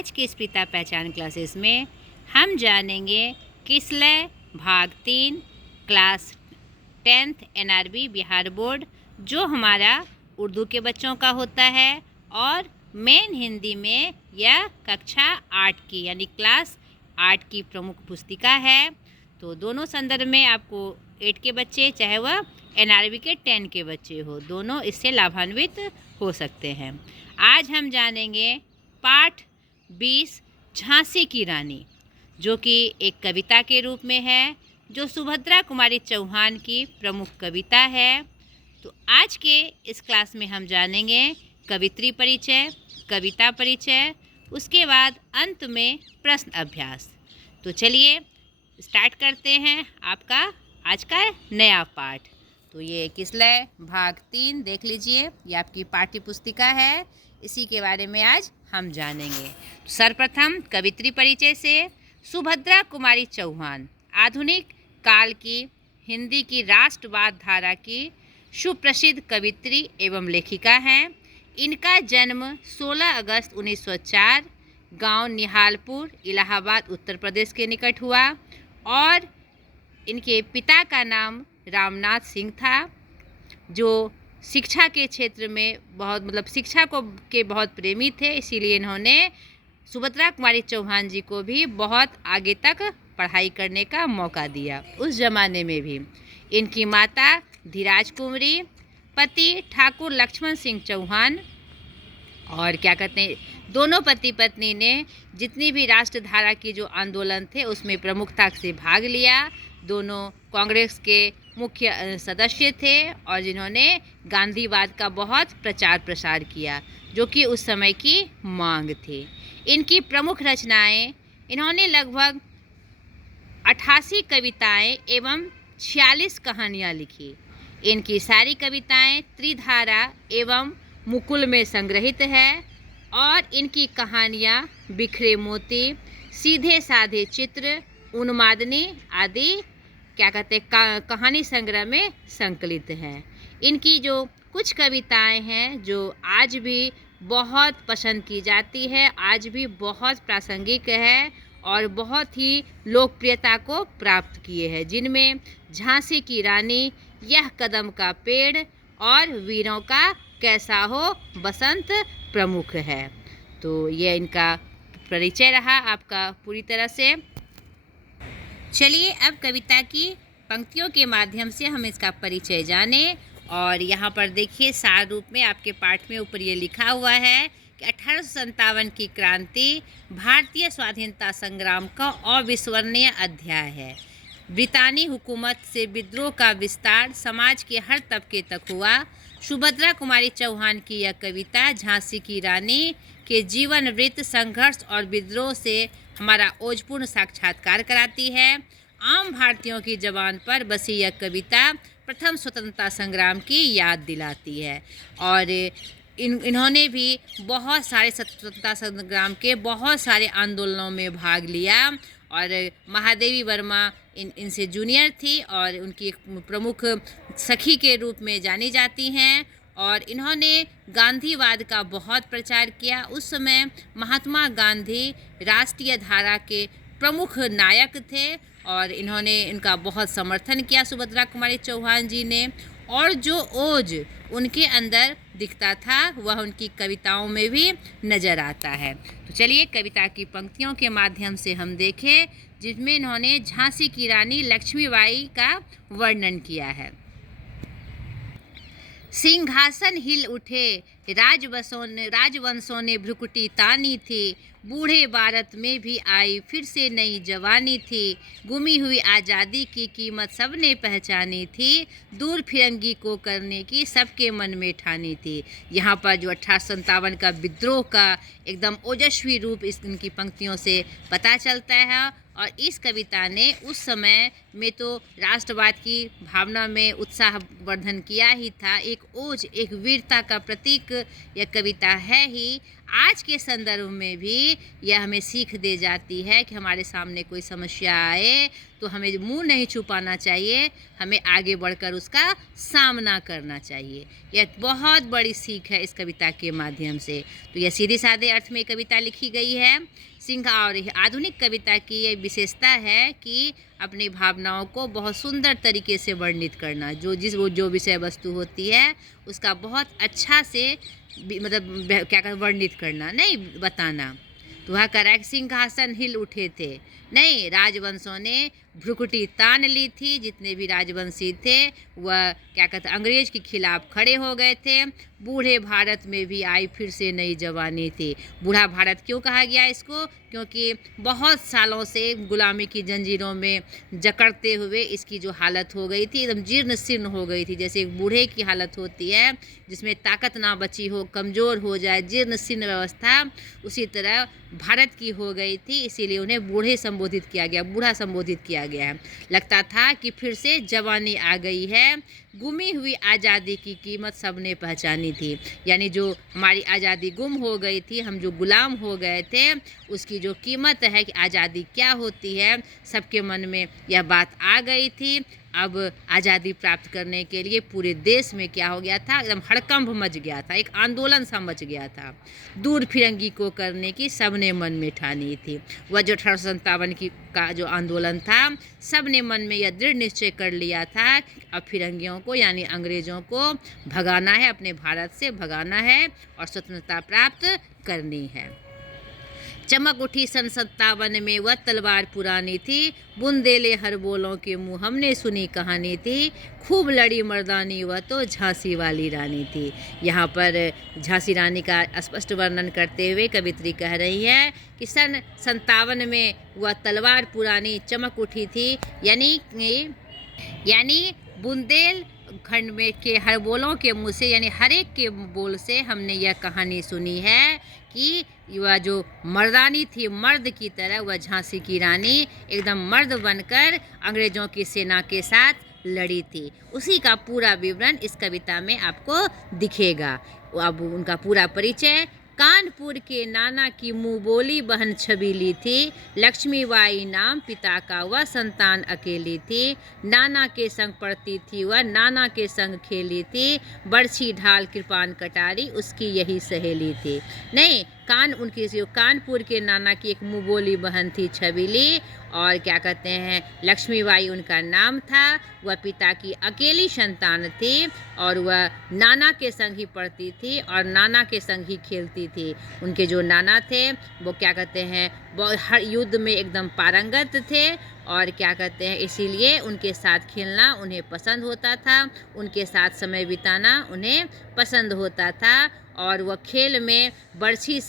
आज के स्पीता पहचान क्लासेस में हम जानेंगे किसलय भाग 3 class 10th NRB Bihar board, जो हमारा उर्दू के बच्चों का होता है और मेन हिंदी में यह कक्षा 8 की यानी क्लास 8 की प्रमुख पुस्तिका है। तो दोनों संदर्भ में आपको 8 के बच्चे चाहे वह NRB के 10 के बच्चे हो, दोनों इससे लाभान्वित हो सकते हैं। आज हम जानेंगे पाठ 20 झांसी की रानी, जो कि एक कविता के रूप में है, जो सुभद्रा कुमारी चौहान की प्रमुख कविता है। तो आज के इस क्लास में हम जानेंगे कवित्री परिचय, कविता परिचय, उसके बाद अंत में प्रश्न अभ्यास। तो चलिए स्टार्ट करते हैं आपका आज का नया पाठ। तो ये किसलय भाग 3 देख लीजिए, ये आपकी पाठ्य पुस्तिका है, इसी के बारे में आज हम जानेंगे। सर्वप्रथम कवित्री परिचय से सुभद्रा कुमारी चौहान आधुनिक काल की हिंदी की राष्ट्रवाद धारा की सुप्रसिद्ध कवित्री एवं लेखिका हैं। इनका जन्म 16 अगस्त 1904 गांव निहालपुर, इलाहाबाद, उत्तर प्रदेश के निकट हुआ और इनके पिता का नाम रामनाथ सिंह था, जो शिक्षा के क्षेत्र में बहुत शिक्षा के बहुत प्रेमी थे। इसीलिए इन्होंने सुभद्रा कुमारी चौहान जी को भी बहुत आगे तक पढ़ाई करने का मौका दिया। उस जमाने में भी इनकी माता धीराज कुंवरी, पति ठाकुर लक्ष्मण सिंह चौहान, और क्या कहते हैं, दोनों पति पत्नी ने जितनी भी राष्ट्रधारा की जो आंदोलन थे उसमें प्रमुखता से भाग लिया। दोनों कांग्रेस के मुख्य सदस्य थे और जिन्होंने गांधीवाद का बहुत प्रचार प्रसार किया, जो कि उस समय की मांग थी। इनकी प्रमुख रचनाएं, इन्होंने लगभग 88 कविताएं एवं 46 कहानियां लिखी। इनकी सारी कविताएं त्रिधारा एवं मुकुल में संग्रहित है और इनकी कहानियां बिखरे मोती, सीधे साधे चित्र, उन्मादनी आदि क्या कहते हैं कहानी संग्रह में संकलित हैं। इनकी जो कुछ कविताएं हैं जो आज भी बहुत पसंद की जाती है, आज भी बहुत प्रासंगिक है और बहुत ही लोकप्रियता को प्राप्त किए हैं, जिनमें झांसी की रानी, यह कदम का पेड़ और वीरों का कैसा हो बसंत प्रमुख है। तो ये इनका परिचय रहा आपका पूरी तरह से। चलिए अब कविता की पंक्तियों के माध्यम से हम इसका परिचय जानें। और यहाँ पर देखिए सार रूप में आपके पाठ में ऊपर ये लिखा हुआ है कि 1857 की क्रांति भारतीय स्वाधीनता संग्राम का अविस्मरणीय अध्याय है। ब्रितानी हुकूमत से विद्रोह का विस्तार समाज के हर तबके तक हुआ। सुभद्रा कुमारी चौहान की यह कविता झांसी की रानी के जीवन वृत्त, संघर्ष और विद्रोह से हमारा ओजपूर्ण साक्षात्कार कराती है। आम भारतीयों की जबान पर बसी यह कविता प्रथम स्वतंत्रता संग्राम की याद दिलाती है और इन्होंने भी बहुत सारे स्वतंत्रता संग्राम के बहुत सारे आंदोलनों में भाग लिया और महादेवी वर्मा इनसे जूनियर थी और उनकी एक प्रमुख सखी के रूप में जानी जाती हैं और इन्होंने गांधीवाद का बहुत प्रचार किया। उस समय महात्मा गांधी राष्ट्रीय धारा के प्रमुख नायक थे और इन्होंने इनका बहुत समर्थन किया सुभद्रा कुमारी चौहान जी ने, और जो ओज उनके अंदर दिखता था वह उनकी कविताओं में भी नज़र आता है। तो चलिए कविता की पंक्तियों के माध्यम से हम देखें, जिसमें इन्होंने झांसी की रानी लक्ष्मीबाई का वर्णन किया है। सिंहासन हिल उठे, राजवंशों ने भ्रुकुटी तानी थी, बूढ़े भारत में भी आई फिर से नई जवानी थी, गुमी हुई आज़ादी की कीमत सबने पहचानी थी, दूर फिरंगी को करने की सबके मन में ठानी थी। यहाँ पर जो 1857 का विद्रोह का एकदम ओजस्वी रूप इनकी पंक्तियों से पता चलता है और इस कविता ने उस समय में तो राष्ट्रवाद की भावना में उत्साहवर्धन किया ही था। एक ओज, एक वीरता का प्रतीक यह कविता है ही। आज के संदर्भ में भी यह हमें सीख दे जाती है कि हमारे सामने कोई समस्या आए तो हमें मुंह नहीं छुपाना चाहिए, हमें आगे बढ़कर उसका सामना करना चाहिए। यह बहुत बड़ी सीख है इस कविता के माध्यम से। तो यह सीधे साधे अर्थ में कविता लिखी गई है। सिंह और आधुनिक कविता की यह विशेषता है कि अपनी भावनाओं को बहुत सुंदर तरीके से वर्णित करना, जो विषय वस्तु होती है उसका बहुत अच्छा से मतलब क्या कहते वर्णित करना, नहीं बताना। तो वह कह रहा है सिंहासन हिल उठे थे, नहीं राजवंशों ने भ्रुकुटी तान ली थी। जितने भी राजवंशी थे वह क्या कहते अंग्रेज के खिलाफ खड़े हो गए थे। बूढ़े भारत में भी आई फिर से नई जवानी थी। बूढ़ा भारत क्यों कहा गया इसको? क्योंकि बहुत सालों से गुलामी की जंजीरों में जकड़ते हुए इसकी जो हालत हो गई थी एकदम जीर्ण शीर्ण हो गई थी। जैसे एक बूढ़े की हालत होती है जिसमें ताकत ना बची हो, कमज़ोर हो जाए, जीर्ण शीर्ण व्यवस्था, उसी तरह भारत की हो गई थी। इसीलिए उन्हें बूढ़े संबोधित किया गया, बूढ़ा संबोधित किया गया है। लगता था कि फिर से जवानी आ गई है। गुमी हुई आज़ादी की कीमत सबने पहचानी थी। यानी जो हमारी आज़ादी गुम हो गई थी, हम जो गुलाम हो गए थे, उसकी जो कीमत है कि आज़ादी क्या होती है, सबके मन में यह बात आ गई थी। अब आज़ादी प्राप्त करने के लिए पूरे देश में क्या हो गया था, एकदम हड़कंप मच गया था, एक आंदोलन सा मच गया था। दूर फिरंगी को करने की सबने मन में ठानी थी। वह जो 1857 की का जो आंदोलन था, सबने मन में यह दृढ़ निश्चय कर लिया था अब फिरंगियों को यानी अंग्रेज़ों को भगाना है, अपने भारत से भगाना है और स्वतंत्रता प्राप्त करनी है। चमक उठी सन 57 में वह तलवार पुरानी थी, बुंदेले हर बोलों के मुँह हमने सुनी कहानी थी। खूब लड़ी मर्दानी वह तो झांसी वाली रानी थी। यहाँ पर झांसी रानी का स्पष्ट वर्णन करते हुए कवित्री कह रही है कि सन 57 में वह तलवार पुरानी चमक उठी थी, यानी बुंदेल खंड में के हर बोलों के मुँह से, यानी हर एक के बोल से हमने यह कहानी सुनी है कि वह जो मर्दानी थी, मर्द की तरह वह झांसी की रानी एकदम मर्द बनकर अंग्रेज़ों की सेना के साथ लड़ी थी। उसी का पूरा विवरण इस कविता में आपको दिखेगा। अब उनका पूरा परिचय। कानपुर के नाना की मुँह बोली बहन छबीली थी, लक्ष्मीबाई नाम पिता का वह संतान अकेली थी। नाना के संग पढ़ती थी वह, नाना के संग खेली थी, बरछी ढाल कृपान कटारी उसकी यही सहेली थी। नहीं, उनकी जो कानपुर के नाना की एक मुँह बोली बहन थी छबीली, और क्या कहते हैं लक्ष्मीबाई उनका नाम था। वह पिता की अकेली संतान थी और वह नाना के संग ही पढ़ती थी और नाना के संग ही खेलती थी। उनके जो नाना थे वो क्या कहते हैं वो हर युद्ध में एकदम पारंगत थे और क्या कहते हैं इसीलिए उनके साथ खेलना उन्हें पसंद होता था, उनके साथ समय बिताना उन्हें पसंद होता था। और वह खेल में बरछी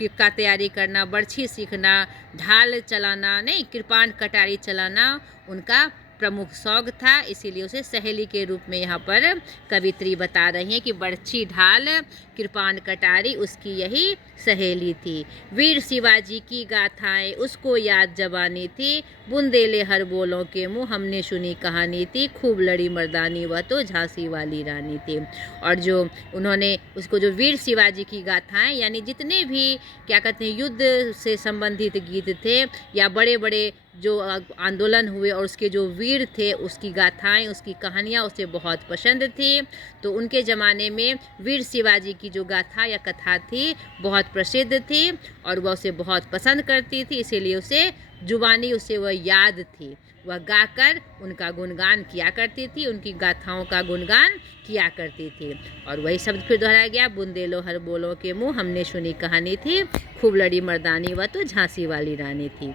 का तैयारी करना, बरछी सीखना, ढाल चलाना, नहीं कृपान कटारी चलाना उनका प्रमुख शौक था। इसीलिए उसे सहेली के रूप में यहाँ पर कवित्री बता रही हैं कि बरछी ढाल कृपान कटारी उसकी यही सहेली थी। वीर शिवाजी की गाथाएं उसको याद जबानी थी, बुंदेले हर बोलों के मुँह हमने सुनी कहानी थी। खूब लड़ी मर्दानी वह तो झांसी वाली रानी थी। और जो उन्होंने उसको जो वीर शिवाजी की गाथाएं यानी जितने भी क्या कहते हैं युद्ध से संबंधित गीत थे या बड़े बड़े जो आंदोलन हुए और उसके जो वीर थे उसकी गाथाएं, उसकी कहानियाँ उसे बहुत पसंद थी। तो उनके ज़माने में वीर शिवाजी की जो गाथा या कथा थी बहुत प्रसिद्ध थी और वह उसे बहुत पसंद करती थी। इसीलिए उसे जुबानी उसे वह याद थी, वह गाकर उनका गुणगान किया करती थी, उनकी गाथाओं का गुणगान किया करती थी। और वही शब्द फिर दोहराया गया, बुंदेलो हर बोलों के मुँह हमने सुनी कहानी थी, खूब लड़ी मर्दानी वह तो झांसी वाली रानी थी।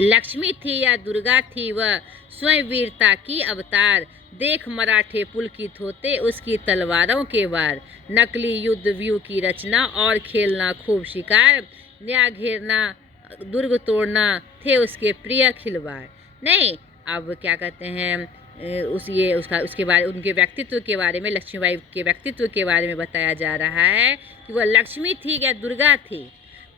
लक्ष्मी थी या दुर्गा थी वह स्वयं वीरता की अवतार, देख मराठे पुलकित होते उसकी तलवारों के वार। नकली युद्ध व्यू की रचना और खेलना खूब शिकार, नया घेरना दुर्ग तोड़ना थे उसके प्रिय खिलवाड़। नहीं, अब क्या कहते हैं उसके बारे उनके व्यक्तित्व के बारे में, लक्ष्मीबाई के व्यक्तित्व के बारे में बताया जा रहा है कि वह लक्ष्मी थी या दुर्गा थी।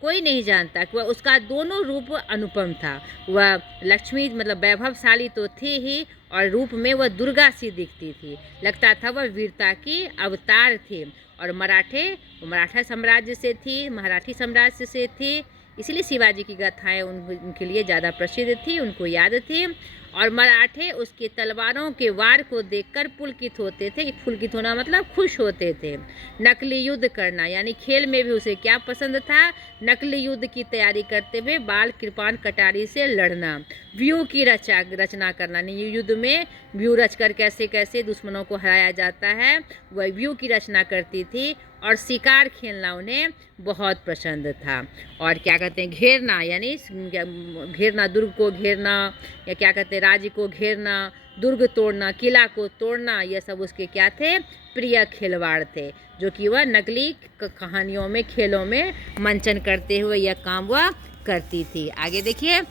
कोई नहीं जानता कि वह उसका दोनों रूप अनुपम था। वह लक्ष्मी मतलब वैभवशाली तो थी ही और रूप में वह दुर्गा सी दिखती थी। लगता था वह वीरता की अवतार थी और मराठा साम्राज्य से थी, मराठी साम्राज्य से थी। इसलिए शिवाजी की गाथाएँ उनके लिए ज़्यादा प्रसिद्ध थी, उनको याद थी। और मराठे उसके तलवारों के वार को देखकर पुलकित होते थे। पुलकित होना मतलब खुश होते थे। नकली युद्ध करना यानी खेल में भी उसे क्या पसंद था, नकली युद्ध की तैयारी करते हुए बाल कृपाण कटारी से लड़ना। व्यू की रचना करना, यानी युद्ध में व्यू रचकर कैसे कैसे दुश्मनों को हराया जाता है, वह व्यू की रचना करती थी। और शिकार खेलना उन्हें बहुत पसंद था। और क्या कहते हैं, घेरना यानी घेरना, दुर्ग को घेरना या क्या कहते हैं राज्य को घेरना, दुर्ग तोड़ना, किला को तोड़ना, ये सब उसके क्या थे, प्रिय खिलवाड़ थे, जो कि वह नकली कहानियों में, खेलों में मंचन करते हुए यह काम वह करती थी। आगे देखिए,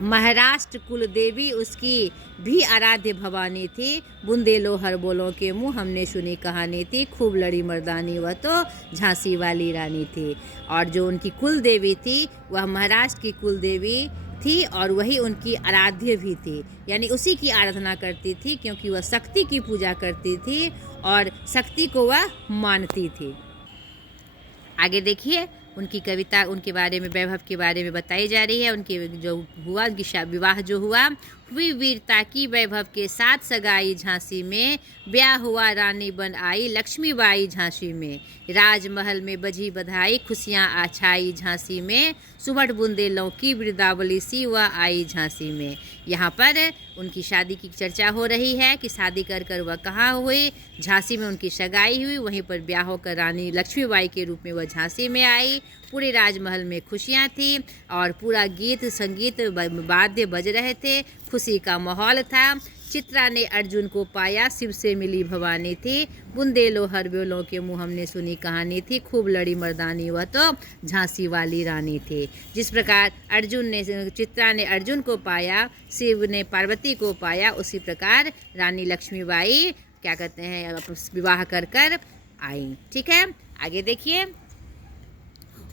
महाराष्ट्र कुल देवी उसकी भी आराध्य भवानी थी। बुंदेलो हर बोलों के मुँह हमने सुनी कहानी थी, खूब लड़ी मर्दानी वह तो झांसी वाली रानी थी। और जो उनकी कुल देवी थी वह महाराष्ट्र की कुल देवी थी और वही उनकी आराध्य भी थी, यानी उसी की आराधना करती थी क्योंकि वह शक्ति की पूजा करती थी और शक्ति को वह मानती थी। आगे देखिए, उनकी कविता, उनके बारे में, वैभव के बारे में बताई जा रही है। उनके जो हुआ, उनकी विवाह जो हुई वीरता की वैभव के साथ सगाई झांसी में, ब्याह हुआ रानी बन आई लक्ष्मीबाई झांसी में। राजमहल में बजी बधाई खुशियाँ आछाई झांसी में, सुमट बुंदेलों की वृंदावली सी वह आई झांसी में। यहाँ पर उनकी शादी की चर्चा हो रही है कि शादी कर कर वह कहाँ हुई, झांसी में उनकी सगाई हुई, वहीं पर ब्याह होकर रानी लक्ष्मीबाई के रूप में वह झांसी में आई। पूरे राजमहल में खुशियाँ थी और पूरा गीत संगीत वाद्य बज रहे थे, खुशी का माहौल था। चित्रा ने अर्जुन को पाया, शिव से मिली भवानी थी। बुंदेलो हर बोलों के मुँह हमने सुनी कहानी थी, खूब लड़ी मर्दानी वह तो झांसी वाली रानी थी। जिस प्रकार चित्रा ने अर्जुन को पाया, शिव ने पार्वती को पाया, उसी प्रकार रानी लक्ष्मीबाई क्या कहते हैं, विवाह कर कर आई। ठीक है, आगे देखिए,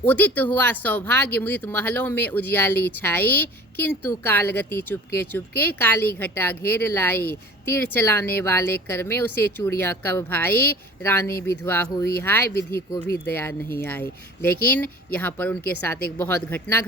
उदित हुआ सौभाग्य मुदित महलों में उजियाली छाई, किंतु कालगति चुपके चुपके काली घटा घेर लाई। तीर चलाने वाले कर में उसे चूड़ियाँ कब भाई, रानी विधवा हुई हाय विधि को भी दया नहीं आई। लेकिन यहाँ पर उनके साथ एक बहुत दुर्घटना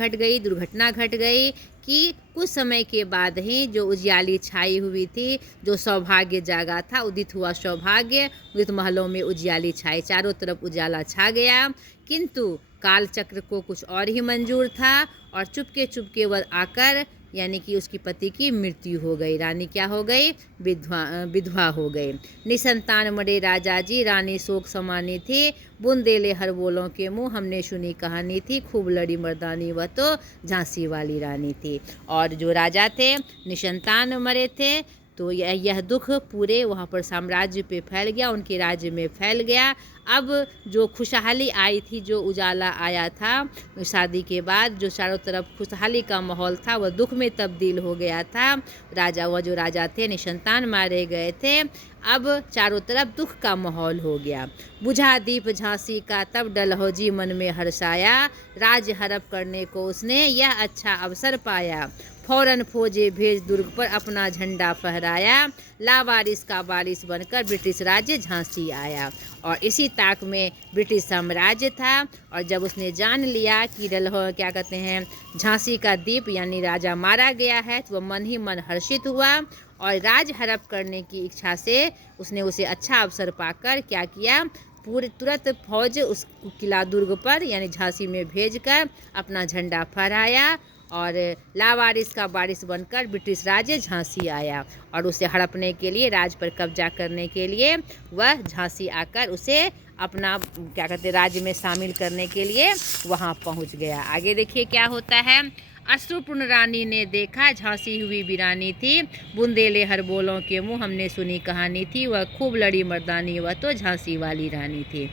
घट गई कि कुछ समय के बाद ही जो उजियाली छाई हुई थी, जो सौभाग्य जागा था, उदित हुआ सौभाग्य, उदित महलों में उजियाली छाई, चारों तरफ उजाला छा गया, किंतु काल चक्र को कुछ और ही मंजूर था और चुपके वह आकर यानी कि उसकी पति की मृत्यु हो गई। रानी क्या हो गई, विधवा हो गई। निसंतान मरे राजा जी, रानी शोक समानी थी। बुंदेले हर बोलों के मुँह हमने सुनी कहानी थी, खूब लड़ी मर्दानी वह तो झांसी वाली रानी थी। और जो राजा थे निसंतान मरे थे, तो यह दुख पूरे वहाँ पर साम्राज्य पे फैल गया, उनके राज्य में फैल गया। अब जो खुशहाली आई थी, जो उजाला आया था शादी के बाद, जो चारों तरफ खुशहाली का माहौल था, वह दुख में तब्दील हो गया था। वह जो राजा थे निसंतान मारे गए थे, अब चारों तरफ दुख का माहौल हो गया। बुझा दीप झांसी का तब डलहौजी मन में हर्षाया, राज हड़प करने को उसने यह अच्छा अवसर पाया। फौरन फौजे भेज दुर्ग पर अपना झंडा फहराया, लावारिस का वारिस बनकर ब्रिटिश राज्य झांसी आया। और इसी ताक में ब्रिटिश साम्राज्य था। और जब उसने जान लिया कि क्या कहते हैं, झांसी का दीप यानी राजा मारा गया है, तो वह मन ही मन हर्षित हुआ और राज हड़प करने की इच्छा से उसने उसे अच्छा अवसर पाकर क्या किया, तुरंत फौज उस किला दुर्ग पर यानी झांसी में भेजकर अपना झंडा फहराया और लावारिस का वारिस बनकर ब्रिटिश राज्य झांसी आया और उसे हड़पने के लिए, राज पर कब्जा करने के लिए वह झांसी आकर उसे अपना क्या कहते राज्य में शामिल करने के लिए वहां पहुंच गया। आगे देखिए क्या होता है। अश्रुपूर्ण रानी ने देखा झांसी हुई वीरानी थी, बुंदेले हर बोलों के मुँह हमने सुनी कहानी थी, वह खूब लड़ी मर्दानी वह तो झांसी वाली रानी थी।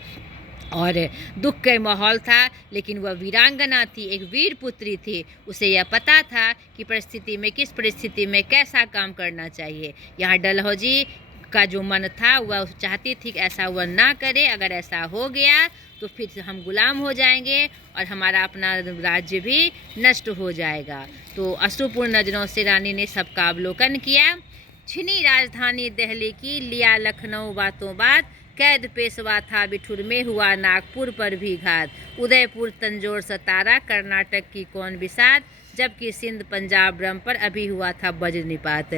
और दुख का माहौल था, लेकिन वह वीरांगना थी, एक वीर पुत्री थी। उसे यह पता था कि किस परिस्थिति में कैसा काम करना चाहिए। यहाँ डलहौजी उसका जो मन था वह चाहती थी कि ऐसा वह ना करे। अगर ऐसा हो गया तो फिर हम गुलाम हो जाएंगे और हमारा अपना राज्य भी नष्ट हो जाएगा। तो अश्रुपूर्ण नज़रों से रानी ने सबका अवलोकन किया। छिनी राजधानी दिल्ली की, लिया लखनऊ बातों बात, कैद पेशवा था बिठुर में, हुआ नागपुर पर भी घात। उदयपुर तंजौर सतारा, कर्नाटक की कौन बिसात, जबकि सिंध पंजाब ब्रह्म पर अभी हुआ था वज्रनिपात।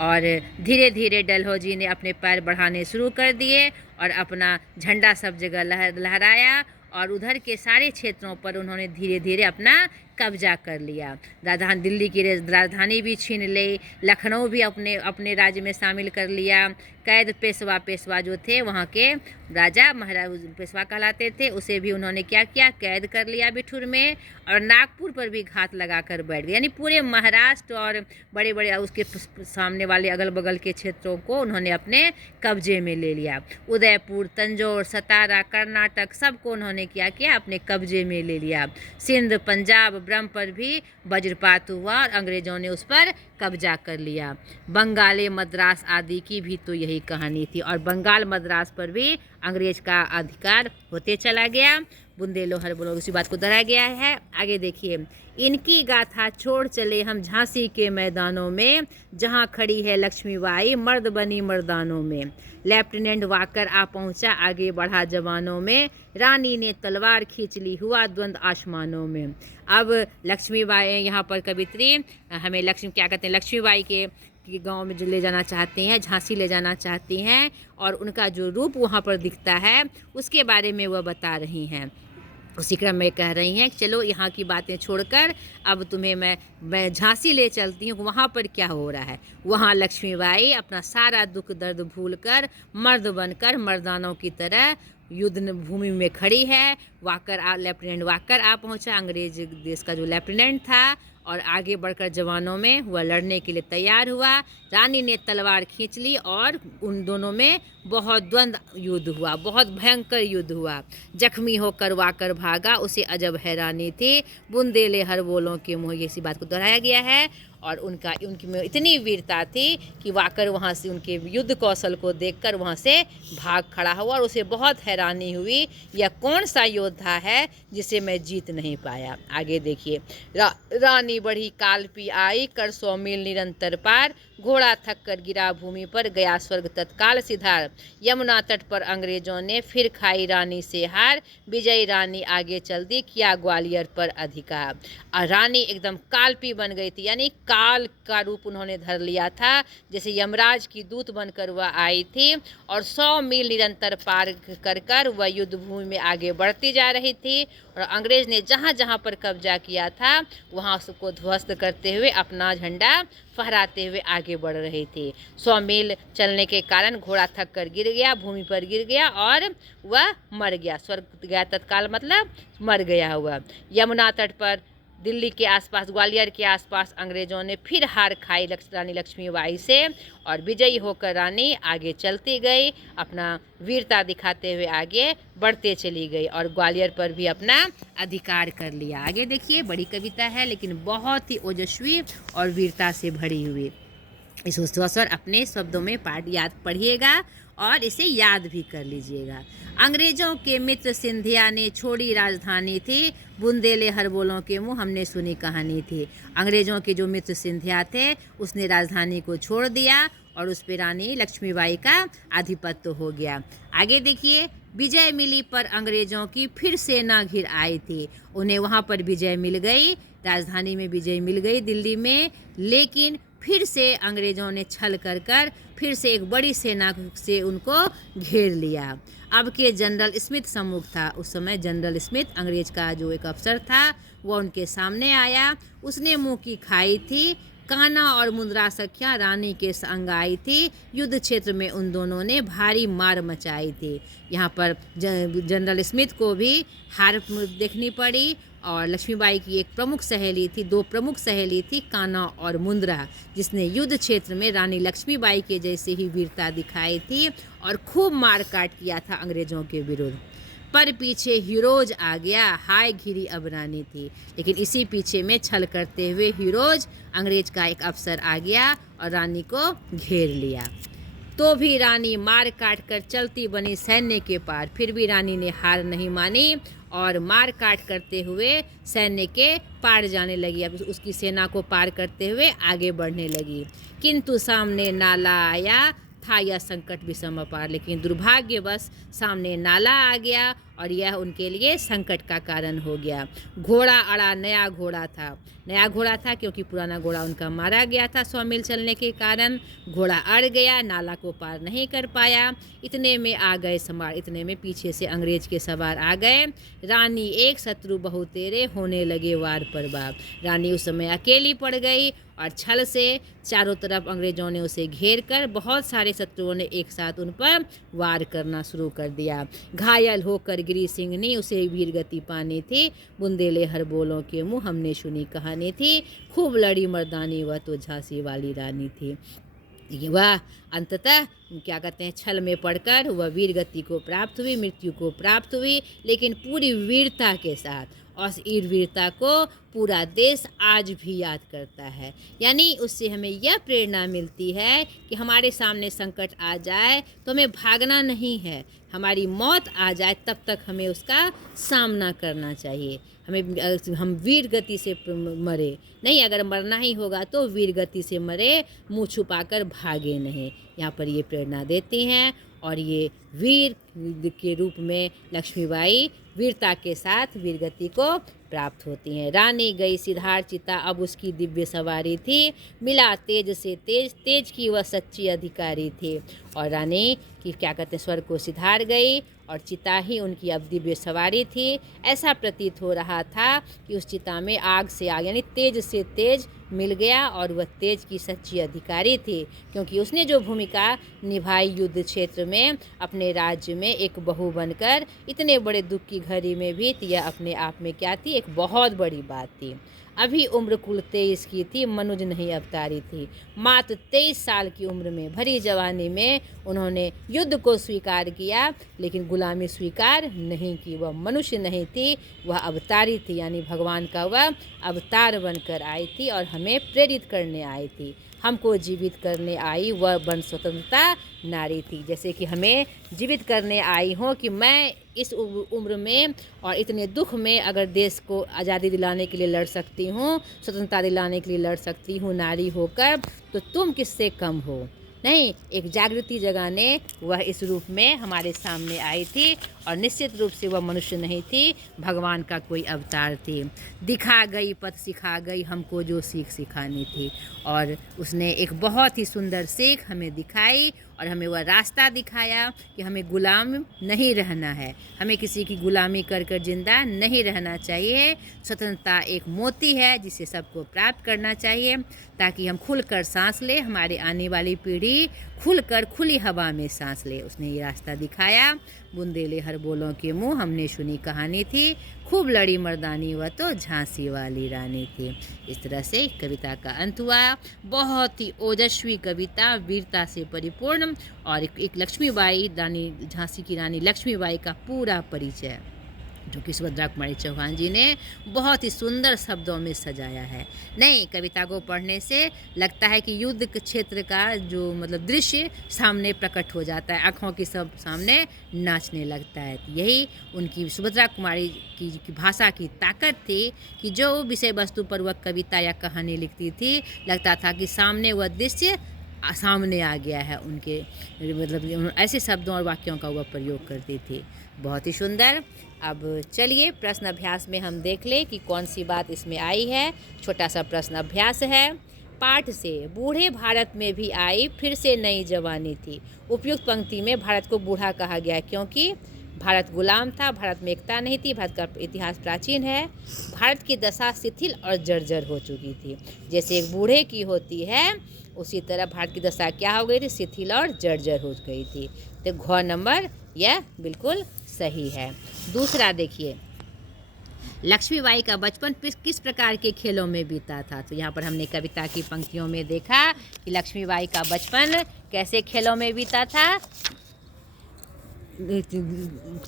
और धीरे धीरे डलहौजी ने अपने पैर बढ़ाने शुरू कर दिए और अपना झंडा सब जगह लहराया और उधर के सारे क्षेत्रों पर उन्होंने धीरे धीरे अपना कब्जा कर लिया। राजधानी दिल्ली की राजधानी भी छीन ली, लखनऊ भी अपने राज्य में शामिल कर लिया। कैद पेशवा जो थे वहाँ के राजा महाराज पेशवा कहलाते थे, उसे भी उन्होंने क्या किया, कैद कर लिया बिठूर में। और नागपुर पर भी घात लगा कर बैठ गए, यानी पूरे महाराष्ट्र और बड़े बड़े उसके सामने वाले अगल बगल के क्षेत्रों को उन्होंने अपने कब्जे में ले लिया। उदयपुर, तंजौर, सतारा, कर्नाटक सबको उन्होंने क्या किया, अपने कब्जे में ले लिया। सिंध, पंजाब, ब्रह्म पर भी वज्रपात हुआ और अंग्रेजों ने उस पर कब्जा कर लिया। बंगाल, मद्रास आदि की भी तो यही कहानी थी और बंगाल मद्रास पर भी अंग्रेज का अधिकार होते चला गया। बुंदेलो बोलो उसी बात को दोहराया गया है। आगे देखिए, इनकी गाथा छोड़ चले हम झांसी के मैदानों में, जहां खड़ी है लक्ष्मीबाई मर्द बनी मर्दानों में। लेफ्टिनेंट वाकर आ पहुंचा, आगे बढ़ा जवानों में, रानी ने तलवार खींच ली, हुआ द्वंद आसमानों में। अब लक्ष्मीबाई यहाँ पर कवित्री हमें क्या कहते हैं, लक्ष्मीबाई के गांव में जो ले जाना चाहते हैं, झांसी ले जाना चाहती हैं और उनका जो रूप वहाँ पर दिखता है उसके बारे में वह बता रही हैं। उसी क्रम में कह रही हैं कि चलो यहाँ की बातें छोड़कर अब तुम्हें मैं झांसी ले चलती हूँ, वहाँ पर क्या हो रहा है। वहाँ लक्ष्मीबाई अपना सारा दुख दर्द भूलकर मर्द बनकर मर्दानों की तरह युद्ध भूमि में खड़ी है। लेफ्टिनेंट वाकर आ पहुँचा, अंग्रेज देश का जो लेफ्टिनेंट था, और आगे बढ़कर जवानों में वह लड़ने के लिए तैयार हुआ। रानी ने तलवार खींच ली और उन दोनों में बहुत द्वंद्व युद्ध हुआ, बहुत भयंकर युद्ध हुआ। जख्मी होकर वाकर भागा, उसे अजब हैरानी थी, बुंदेले हर बोलों के मुँह, इसी बात को दोहराया गया है। और उनकी में इतनी वीरता थी कि वाकर वहाँ से उनके युद्ध कौशल को देखकर वहाँ से भाग खड़ा हुआ और उसे बहुत हैरानी हुई, यह कौन सा योद्धा है जिसे मैं जीत नहीं पाया। आगे देखिए, रानी बढ़ी कालपी आई, कर 100 मील निरंतर पार, घोड़ा थक कर गिरा भूमि पर, गया स्वर्ग तत्काल सिधार। यमुना तट पर अंग्रेजों ने फिर खाई रानी से हार, विजयी रानी आगे चल दी, किया ग्वालियर पर अधिकार। और रानी एकदम कालपी बन गई थी, यानी काल का रूप उन्होंने धर लिया था, जैसे यमराज की दूत बनकर वह आई थी और 100 मील निरंतर पार कर वह युद्ध भूमि में आगे बढ़ती जा रही थी। और अंग्रेज ने जहाँ जहाँ पर कब्जा किया था वहाँ उसको ध्वस्त करते हुए अपना झंडा फहराते हुए आगे बढ़ रही थी। 100 मील चलने के कारण घोड़ा थक कर गिर गया, भूमि पर गिर गया और वह मर गया, स्वर्ग गया तत्काल मतलब मर गया हुआ। यमुना तट पर दिल्ली के आसपास, ग्वालियर के आसपास अंग्रेजों ने फिर हार खाई रानी लक्ष्मीबाई से और विजयी होकर रानी आगे चलती गई, अपना वीरता दिखाते हुए आगे बढ़ते चली गई और ग्वालियर पर भी अपना अधिकार कर लिया। आगे देखिए, बड़ी कविता है लेकिन बहुत ही ओजस्वी और वीरता से भरी हुई। इस अवसर अपने शब्दों में याद पढ़िएगा और इसे याद भी कर लीजिएगा। अंग्रेजों के मित्र सिंधिया ने छोड़ी राजधानी थी, बुंदेले हर बोलों के मुँह हमने सुनी कहानी थी। अंग्रेजों के जो मित्र सिंधिया थे उसने राजधानी को छोड़ दिया और उस पर रानी लक्ष्मीबाई का आधिपत्य हो गया। आगे देखिए, विजय मिली पर अंग्रेजों की फिर सेना घिर आई थी। उन्हें वहाँ पर विजय मिल गई, राजधानी में विजय मिल गई दिल्ली में, लेकिन फिर से अंग्रेजों ने छल कर फिर से एक बड़ी सेना से उनको घेर लिया। अब के जनरल स्मिथ सम्मुख था, उस समय जनरल स्मिथ अंग्रेज का जो एक अफसर था वो उनके सामने आया। उसने मुंह की खाई थी, कान्हा और मुंद्रा सखियाँ रानी के संग आई थी, युद्ध क्षेत्र में उन दोनों ने भारी मार मचाई थी। यहाँ पर जनरल स्मिथ को भी हार देखनी पड़ी और लक्ष्मीबाई की एक प्रमुख सहेली थी, 2 प्रमुख सहेली थी, कान्हा और मुंद्रा, जिसने युद्ध क्षेत्र में रानी लक्ष्मीबाई के जैसे ही वीरता दिखाई थी और खूब मार काट किया था अंग्रेजों के विरुद्ध। पर पीछे हीरोज आ गया, हाय घिरी अब रानी थी, लेकिन इसी पीछे में छल करते हुए हीरोज अंग्रेज का एक अफसर आ गया और रानी को घेर लिया। तो भी रानी मार काट कर चलती बनी सैन्य के पार। फिर भी रानी ने हार नहीं मानी और मार काट करते हुए सैन्य के पार जाने लगी। अब उसकी सेना को पार करते हुए आगे बढ़ने लगी। किंतु सामने नाला आया था यह संकट विषम अपार। लेकिन दुर्भाग्यवश सामने नाला आ गया और यह उनके लिए संकट का कारण हो गया। घोड़ा अड़ा, नया घोड़ा था। नया घोड़ा था क्योंकि पुराना घोड़ा उनका मारा गया था 100 मील चलने के कारण। घोड़ा अड़ गया, नाला को पार नहीं कर पाया। इतने में आ गए सवार, इतने में पीछे से अंग्रेज के सवार आ गए। रानी एक शत्रु बहु तेरे, होने लगे वार पर वार। रानी उस समय अकेली पड़ गई और छल से चारों तरफ अंग्रेजों ने उसे घेर कर बहुत सारे शत्रुओं ने एक साथ उन पर वार करना शुरू कर दिया। घायल होकर गिरी सिंहनी, उसे वीरगति पानी थी। बुंदेले हर बोलों के मुँह, हमने सुनी कहानी थी। खूब लड़ी मर्दानी, वह तो झांसी वाली रानी थी। वह अंततः क्या कहते हैं, छल में पड़कर वह वीरगति को प्राप्त हुई, मृत्यु को प्राप्त हुई, लेकिन पूरी वीरता के साथ। और इस वीरता को पूरा देश आज भी याद करता है। यानी उससे हमें यह प्रेरणा मिलती है कि हमारे सामने संकट आ जाए तो हमें भागना नहीं है, हमारी मौत आ जाए तब तक हमें उसका सामना करना चाहिए। हम वीर गति से मरे नहीं, अगर मरना ही होगा तो वीर गति से मरे, मुंह छुपाकर भागे नहीं। यहाँ पर ये प्रेरणा देती हैं और ये वीर के रूप में लक्ष्मीबाई वीरता के साथ वीरगति को प्राप्त होती हैं। रानी गई सिधार चिता, अब उसकी दिव्य सवारी थी। मिला तेज से तेज, तेज की वह सच्ची अधिकारी थी। और रानी की क्या कहते हैं, स्वर्ग को सिधार गई और चिता ही उनकी अब दिव्य सवारी थी। ऐसा प्रतीत हो रहा था कि उस चिता में आग से आग यानी तेज से तेज मिल गया और वह तेज की सच्ची अधिकारी थी, क्योंकि उसने जो भूमिका निभाई युद्ध क्षेत्र में अपने राज्य में एक बहू बनकर, इतने बड़े दुख की घड़ी में भी, तो यह अपने आप में क्या थी, एक बहुत बड़ी बात थी। अभी उम्र कुल 23 की थी, मनुज नहीं अवतारी थी। मात्र 23 साल की उम्र में, भरी जवानी में उन्होंने युद्ध को स्वीकार किया, लेकिन गुलामी स्वीकार नहीं की। वह मनुष्य नहीं थी, वह अवतारी थी, यानी भगवान का वह अवतार बनकर आई थी और हमें प्रेरित करने आई थी। हमको जीवित करने आई वह वन स्वतंत्रता नारी थी। जैसे कि हमें जीवित करने आई हो कि मैं इस उम्र में और इतने दुख में अगर देश को आज़ादी दिलाने के लिए लड़ सकती हूँ, स्वतंत्रता दिलाने के लिए लड़ सकती हूँ नारी होकर, तो तुम किससे कम हो। नहीं, एक जागृति जगाने वह इस रूप में हमारे सामने आई थी और निश्चित रूप से वह मनुष्य नहीं थी, भगवान का कोई अवतार थी। दिखा गई पथ सिखा गई, हमको जो सीख सिखानी थी। और उसने एक बहुत ही सुंदर सीख हमें दिखाई और हमें वह रास्ता दिखाया कि हमें गुलाम नहीं रहना है, हमें किसी की गुलामी कर कर जिंदा नहीं रहना चाहिए। स्वतंत्रता एक मोती है जिसे सबको प्राप्त करना चाहिए, ताकि हम खुलकर सांस ले, हमारे आने वाली पीढ़ी खुलकर खुली हवा में सांस ले। उसने ये रास्ता दिखाया। बुंदेले हर बोलों के मुँह, हमने सुनी कहानी थी। खूब लड़ी मर्दानी, वह तो झांसी वाली रानी थी। इस तरह से कविता का अंत हुआ। बहुत ही ओजस्वी कविता, वीरता से परिपूर्ण, और एक लक्ष्मीबाई, रानी झांसी की रानी लक्ष्मीबाई का पूरा परिचय, जो कि सुभद्रा कुमारी चौहान जी ने बहुत ही सुंदर शब्दों में सजाया है। नहीं, कविता को पढ़ने से लगता है कि युद्ध के क्षेत्र का जो मतलब दृश्य सामने प्रकट हो जाता है, आँखों के सब सामने नाचने लगता है। यही उनकी सुभद्रा कुमारी की भाषा की ताकत थी कि जो विषय वस्तु पर वह कविता या कहानी लिखती थी, लगता था कि सामने वह दृश्य सामने आ गया है उनके, मतलब ऐसे शब्दों और वाक्यों का वह प्रयोग करती थी। बहुत ही सुंदर। अब चलिए प्रश्न अभ्यास में हम देख लें कि कौन सी बात इसमें आई है। छोटा सा प्रश्न अभ्यास है। पाठ से, बूढ़े भारत में भी आई फिर से नई जवानी थी। उपयुक्त पंक्ति में भारत को बूढ़ा कहा गया क्योंकि भारत गुलाम था, भारत में एकता नहीं थी, भारत का इतिहास प्राचीन है, भारत की दशा शिथिल और जर्जर हो चुकी थी। जैसे एक बूढ़े की होती है, उसी तरह भारत की दशा क्या हो गई थी, शिथिल और जर्जर हो गई थी। तो घ नंबर यह बिल्कुल सही है। दूसरा देखिए, लक्ष्मीबाई का बचपन किस प्रकार के खेलों में बीता था। तो यहाँ पर हमने कविता की पंक्तियों में देखा कि लक्ष्मीबाई का बचपन कैसे खेलों में बीता था।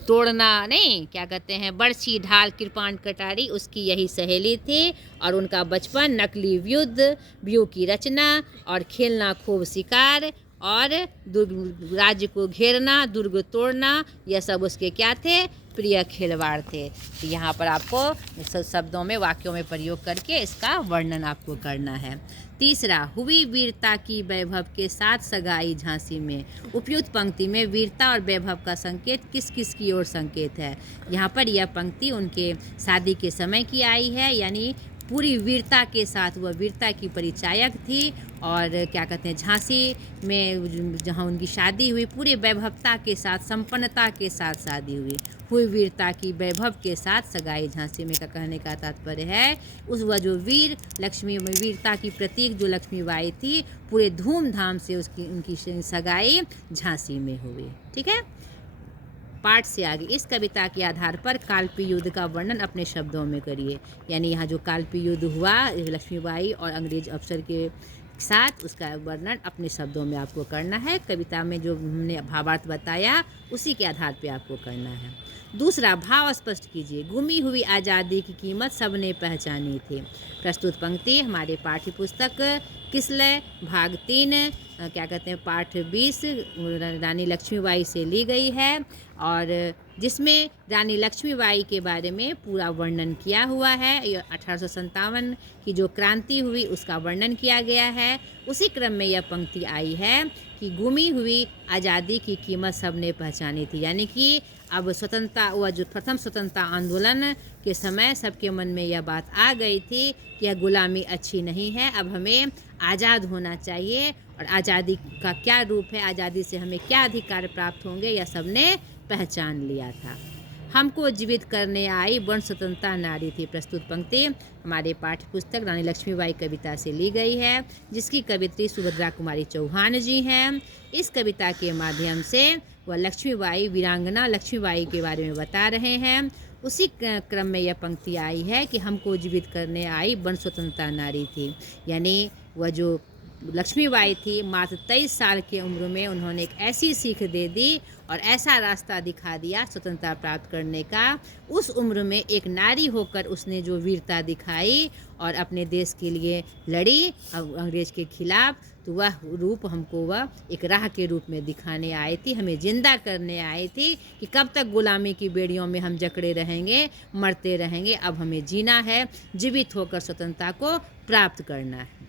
तोड़ना नहीं, क्या कहते हैं, बरछी ढाल कृपाण कटारी उसकी यही सहेली थी। और उनका बचपन नकली युद्ध, व्यू की रचना और खेलना खूब शिकार और दुर्ग राज्य को घेरना, दुर्ग तोड़ना, यह सब उसके क्या थे, प्रिय खिलवाड़ थे। तो यहाँ पर आपको शब्दों में, वाक्यों में प्रयोग करके इसका वर्णन आपको करना है। तीसरा, हुई वीरता की वैभव के साथ सगाई झांसी में। उपयुक्त पंक्ति में वीरता और वैभव का संकेत किस किस की ओर संकेत है। यहाँ पर यह पंक्ति उनके शादी के समय की आई है, यानी पूरी वीरता के साथ वह वीरता की परिचायक थी और क्या कहते हैं, झांसी में जहाँ उनकी शादी हुई पूरे वैभवता के साथ, संपन्नता के साथ शादी हुई वीरता की वैभव के साथ सगाई झांसी में का कहने का तात्पर्य है उस वह जो वीर लक्ष्मी, वीरता की प्रतीक जो लक्ष्मीबाई थी, पूरे धूमधाम से उनकी सगाई झांसी में हुई। ठीक है, पाठ से आगे, इस कविता के आधार पर कालपी युद्ध का वर्णन अपने शब्दों में करिए। यानी यहाँ जो कालपी युद्ध हुआ लक्ष्मीबाई और अंग्रेज अफसर के साथ, उसका वर्णन अपने शब्दों में आपको करना है। कविता में जो हमने भावार्थ बताया उसी के आधार पर आपको करना है। दूसरा, भाव स्पष्ट कीजिए। गुमी हुई आज़ादी की कीमत सबने पहचानी थी। प्रस्तुत पंक्ति हमारे पाठ्य पुस्तक किसलय भाग 3 क्या कहते हैं पाठ 20 रानी लक्ष्मीबाई से ली गई है और जिसमें रानी लक्ष्मीबाई के बारे में पूरा वर्णन किया हुआ है। 1857 की जो क्रांति हुई उसका वर्णन किया गया है। उसी क्रम में यह पंक्ति आई है कि गुमी हुई आज़ादी की कीमत सबने पहचानी थी। यानी कि अब स्वतंत्रता हुआ, जो प्रथम स्वतंत्रता आंदोलन के समय सबके मन में यह बात आ गई थी कि यह गुलामी अच्छी नहीं है, अब हमें आज़ाद होना चाहिए और आज़ादी का क्या रूप है, आज़ादी से हमें क्या अधिकार प्राप्त होंगे, यह सबने पहचान लिया था। हमको जीवित करने आई वर्ण स्वतंत्रता नारी थी। प्रस्तुत पंक्ति हमारे पाठ्य पुस्तक रानी लक्ष्मीबाई कविता से ली गई है, जिसकी कवित्री सुभद्रा कुमारी चौहान जी हैं। इस कविता के माध्यम से वह लक्ष्मीबाई, वीरांगना लक्ष्मीबाई के बारे में बता रहे हैं। उसी क्रम में यह पंक्ति आई है कि हमको जीवित करने आई वर्ण स्वतंत्रता नारी थी। यानी वह जो लक्ष्मीबाई थी, मात्र 23 साल की उम्र में उन्होंने एक ऐसी सीख दे दी और ऐसा रास्ता दिखा दिया स्वतंत्रता प्राप्त करने का। उस उम्र में एक नारी होकर उसने जो वीरता दिखाई और अपने देश के लिए लड़ी अंग्रेज के खिलाफ, तो वह रूप हमको वह एक राह के रूप में दिखाने आई थी, हमें जिंदा करने आई थी कि कब तक गुलामी की बेड़ियों में हम जकड़े रहेंगे, मरते रहेंगे। अब हमें जीना है, जीवित होकर स्वतंत्रता को प्राप्त करना है।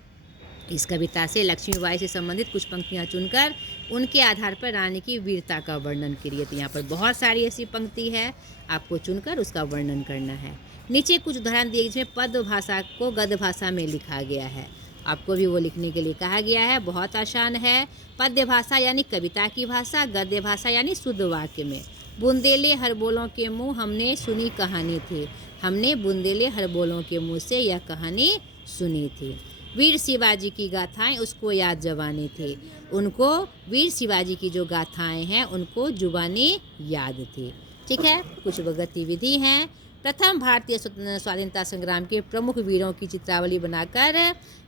इस कविता से लक्ष्मीबाई से संबंधित कुछ पंक्तियाँ चुनकर उनके आधार पर रानी की वीरता का वर्णन करिए। तो यहाँ पर बहुत सारी ऐसी पंक्ति है, आपको चुनकर उसका वर्णन करना है। नीचे कुछ उदाहरण दिए जिसमें पद्य भाषा को गद्य भाषा में लिखा गया है, आपको भी वो लिखने के लिए कहा गया है। बहुत आसान है। पद्य भाषा यानी कविता की भाषा, गद्य भाषा यानी शुद्ध वाक्य में। बुंदेले हरबोलों के मुँह हमने सुनी कहानी थी। हमने बुंदेले हरबोलों के मुँह से यह कहानी सुनी थी। वीर शिवाजी की गाथाएं उसको याद जवानी थी। उनको वीर शिवाजी की जो गाथाएं हैं उनको जुबानी याद थी। ठीक है, कुछ गतिविधि हैं। प्रथम भारतीय स्वाधीनता संग्राम के प्रमुख वीरों की चित्रावली बनाकर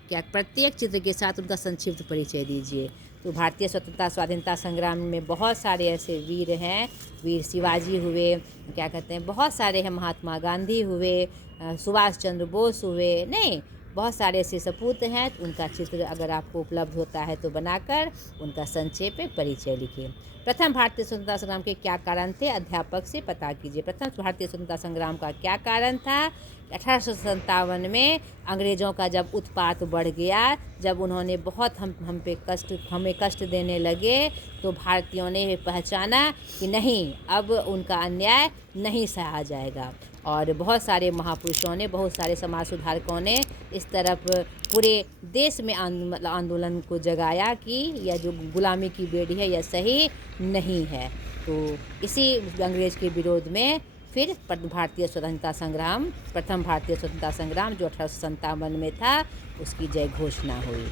क्या प्रत्येक चित्र के साथ उनका संक्षिप्त परिचय दीजिए। तो भारतीय स्वतंत्रता स्वाधीनता संग्राम में बहुत सारे ऐसे वीर हैं। वीर शिवाजी हुए, क्या कहते हैं, बहुत सारे हैं, महात्मा गांधी हुए, सुभाष चंद्र बोस हुए, नहीं बहुत सारे ऐसे सपूत हैं। उनका चित्र अगर आपको उपलब्ध होता है तो बनाकर उनका संक्षेप में परिचय लिखिए। प्रथम भारतीय स्वतंत्रता संग्राम के क्या कारण थे, अध्यापक से पता कीजिए। प्रथम भारतीय स्वतंत्रता संग्राम का क्या कारण था। 1857 में अंग्रेज़ों का जब उत्पात बढ़ गया, जब उन्होंने बहुत हमें कष्ट देने लगे, तो भारतीयों ने पहचाना कि नहीं, अब उनका अन्याय नहीं सहा जाएगा। और बहुत सारे महापुरुषों ने, बहुत सारे समाज सुधारकों ने इस तरफ पूरे देश में आंदोलन को जगाया कि यह जो गुलामी की बेड़ी है यह सही नहीं है। तो इसी अंग्रेज़ के विरोध में फिर भारतीय स्वतंत्रता संग्राम, प्रथम भारतीय स्वतंत्रता संग्राम जो 1857 में था, उसकी जय घोषणा हुई।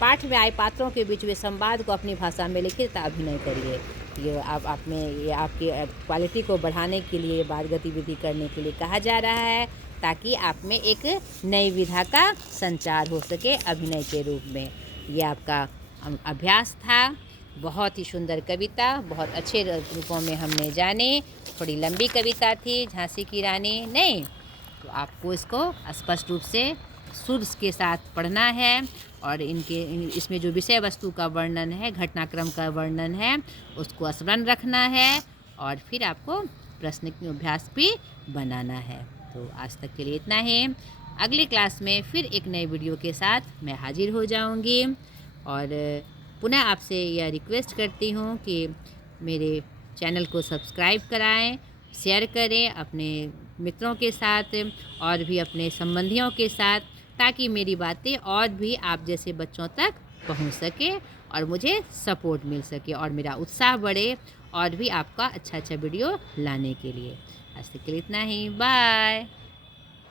पाठ में आए पात्रों के बीच में संवाद को अपनी भाषा में लिखिए तथा अभिनय करिए। ये आप में ये आपकी क्वालिटी को बढ़ाने के लिए, ये बात गतिविधि करने के लिए कहा जा रहा है, ताकि आप में एक नई विधा का संचार हो सके अभिनय के रूप में। ये आपका अभ्यास था। बहुत ही सुंदर कविता, बहुत अच्छे रूपों में हमने जाने। थोड़ी लंबी कविता थी, झांसी की रानी नहीं, तो आपको इसको स्पष्ट रूप से शुद्ध के साथ पढ़ना है और इसमें जो विषय वस्तु का वर्णन है, घटनाक्रम का वर्णन है, उसको स्मरण रखना है और फिर आपको प्रश्न अभ्यास भी बनाना है। तो आज तक के लिए इतना ही। अगली क्लास में फिर एक नए वीडियो के साथ मैं हाजिर हो जाऊंगी और पुनः आपसे यह रिक्वेस्ट करती हूँ कि मेरे चैनल को सब्सक्राइब कराएं, शेयर करें अपने मित्रों के साथ और भी अपने संबंधियों के साथ, ताकि मेरी बातें और भी आप जैसे बच्चों तक पहुंच सके और मुझे सपोर्ट मिल सके और मेरा उत्साह बढ़े और भी आपका अच्छा वीडियो लाने के लिए। आज तक के लिए इतना ही। बाय।